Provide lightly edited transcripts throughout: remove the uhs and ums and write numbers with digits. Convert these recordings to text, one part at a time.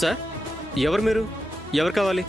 Sir, ఎవరు మీరు? ఎవరు కావాలి?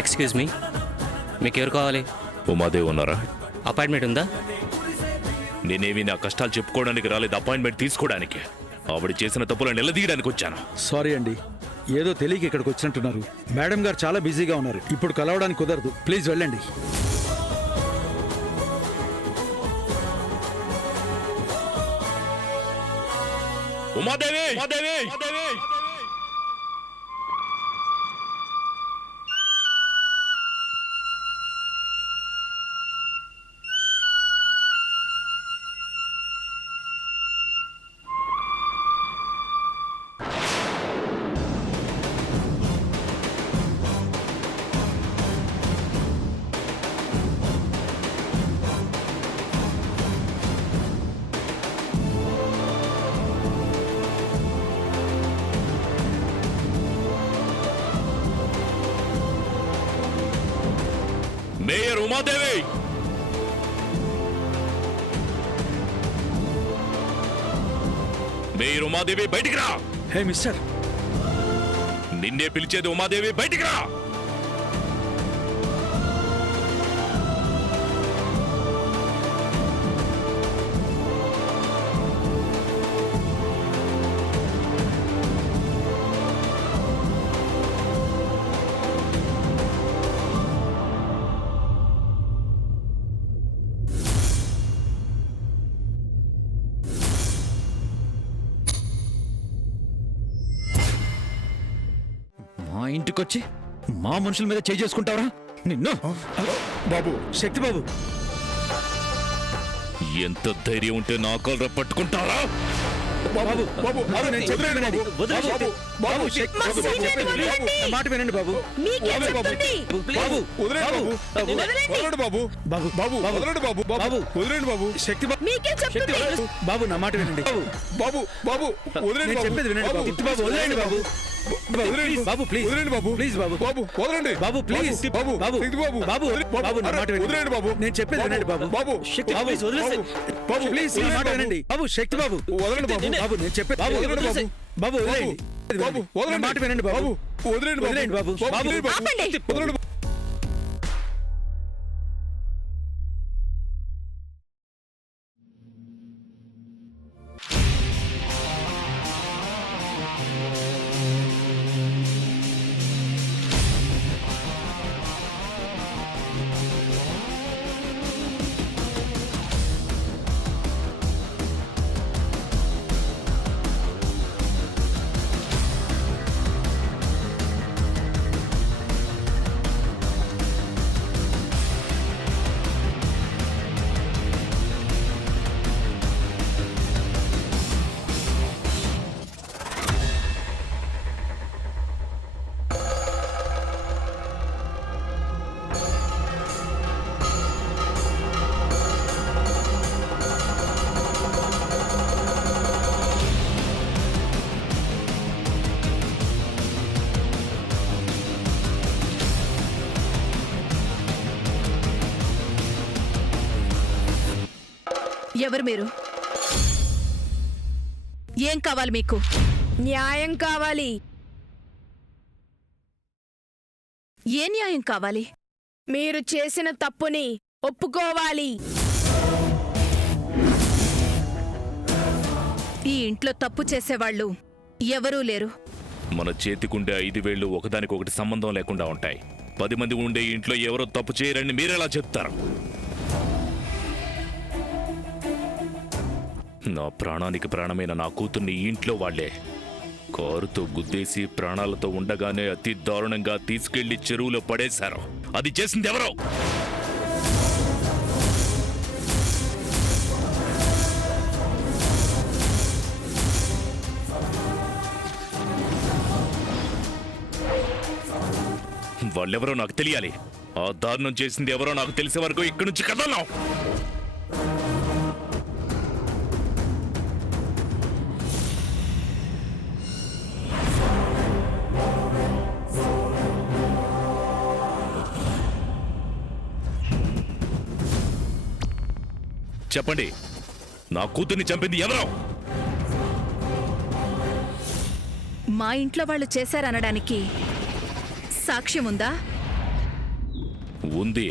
ఎక్స్క్యూజ్ మీ, మీకు ఎవరు కావాలి? ఉమాదేవి ఉన్నారా? అపాయింట్మెంట్ ఉందా? నేనేమి నా కష్టాలు చెప్పుకోవడానికి రాలేదు, అపాయింట్మెంట్ తీసుకోవడానికి. ఆవిడ చేసిన తప్పులను నిలదీయడానికి వచ్చాను. సారీ అండి, ఏదో తెలియక ఇక్కడికి వచ్చినట్టున్నారు. మేడం గారు చాలా బిజీగా ఉన్నారు, ఇప్పుడు కలవడానికి కుదరదు. ప్లీజ్ వెళ్ళండి. ఉమాదేవి! మేయర్ ఉమాదేవి! మేయర్ ఉమాదేవి, బయటికి రా! హే మిస్టర్, నిన్నే పిలిచేది. ఉమాదేవి, బయటికి రా! మా ఇంటికొచ్చి మా మనుషుల మీద చేయి చేసుకుంటావరా నిన్ను? బాబు, శక్తి బాబు, ఎంత ధైర్యం ఉంటే నా కాలు పట్టుకుంటారా? బాబు బాబు నేను చెప్పేది వినండి. బాబు, శక్తి బాబు, నా మాట వినండి బాబు. శక్తి బాబు, నా మాట వినండి. నేను చెప్పేది వినండి బాబు. బాబు వదిలేండి బాబు. బాబు ప్లీజ్, ప్లీజ్ బాబు, బాబు ప్లీజ్, బాబు బాబు నా మాట వినండి బాబు. నేను చెప్పేది వినండి బాబు. శక్తి బాబు వదిలేండి బాబు, ప్లీజ్ నా మాట వినండి బాబు. శక్తి బాబు వదలండి బాబు. బాబు నేను చెప్పేది బాబు వదలండి బాబు. బాబు వదిలేండి మాట వినండి బాబు. వదిలేండి బాబు. బాబు ఎవరు మీరు? ఏం కావాలి మీకు? న్యాయం కావాలి. ఏ న్యాయం కావాలి? మీరు చేసిన తప్పుని ఒప్పుకోవాలి. ఈ ఇంట్లో తప్పు చేసేవాళ్ళు ఎవరూ లేరు. మన చేతికుండే 5 వేళ్లు ఒకదానికొకటి సంబంధం లేకుండా ఉంటాయి. 10 మంది ఉండే ఇంట్లో ఎవరో తప్పు చేయరని మీరెలా చెప్తారు? నా ప్రాణానికి ప్రాణమైన నా కూతుర్ని ఈ ఇంట్లో వాళ్లే కారుతో గుద్దేసి ప్రాణాలతో ఉండగానే అతి దారుణంగా తీసుకెళ్లి చెరువులో పడేశారు. అది చేసింది ఎవరో? వాళ్ళెవరో నాకు తెలియాలి. ఆ దారుణం చేసింది ఎవరో నాకు తెలిసే వరకు ఇక్కడి నుంచి కదలను. చెప్పండి, నా కూతుర్ని చంపింది ఎవరో? మా ఇంట్లో వాళ్ళు చేశారనడానికి సాక్ష్యం ఉందా? ఉంది.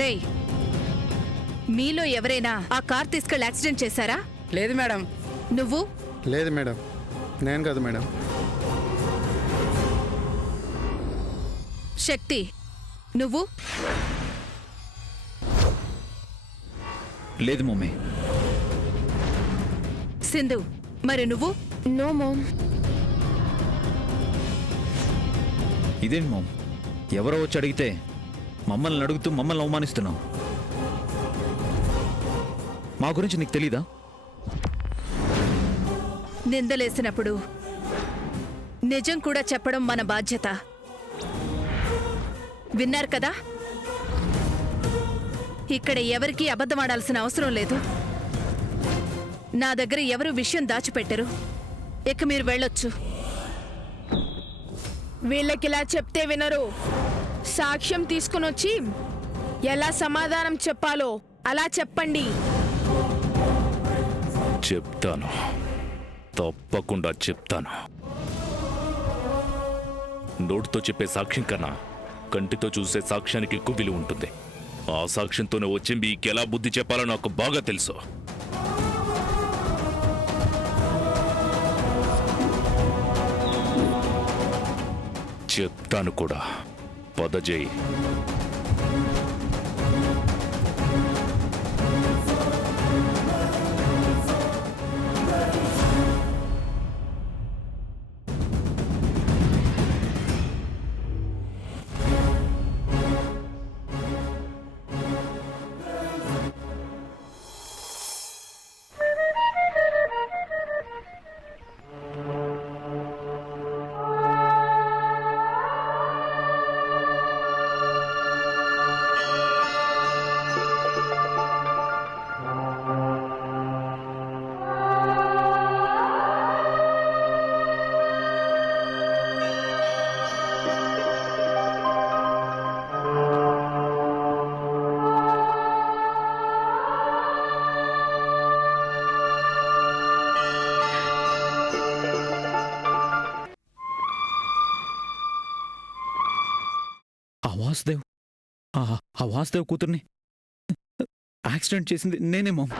రేయ్, మీలో ఎవరైనా ఆ కార్ తీసుకెళ్ళి యాక్సిడెంట్ చేశారా? లేదు మేడం. నువ్వు? లేదు మేడం, నేను కాదు మేడం. శక్తి, నువ్వు? లేదు మమ్మీ. సింధు, మరి నువ్వు? No ma'am. ఇదేంటి మామ్, ఎవరో వచ్చి అడిగితే మమ్మల్ని అడుగుతూ మమ్మల్ని అవమానిస్తున్నావు. మా గురించి నీకు తెలీదా? నిందలేసినప్పుడు నిజం కూడా చెప్పడం మన బాధ్యత. విన్నారు కదా? ఇక్కడ ఎవరికీ అబద్ధమాడాల్సిన అవసరం లేదు. నా దగ్గర ఎవరు విషయం దాచిపెట్టరు. ఇక మీరు వెళ్ళొచ్చు. వీళ్ళకిలా చెప్తే వినరు. సాక్ష్యం తీసుకునొచ్చి ఎలా సమాధానం చెప్పాలో అలా చెప్పండి. చెప్తాను, తప్పకుండా చెప్తాను. నోటితో చెప్పే సాక్ష్యం కన్నా కంటితో చూసే సాక్ష్యానికి ఎక్కువ విలువ ఉంటుంది. ఆ సాక్ష్యంతోనే వచ్చి మీకెలా బుద్ధి చెప్పాలో నాకు బాగా తెలుసు. చెప్తాను కూడా. పదజయ్. ఆ వాసుదేవ్ కూతుర్ని యాక్సిడెంట్ చేసింది నేనే మామ్.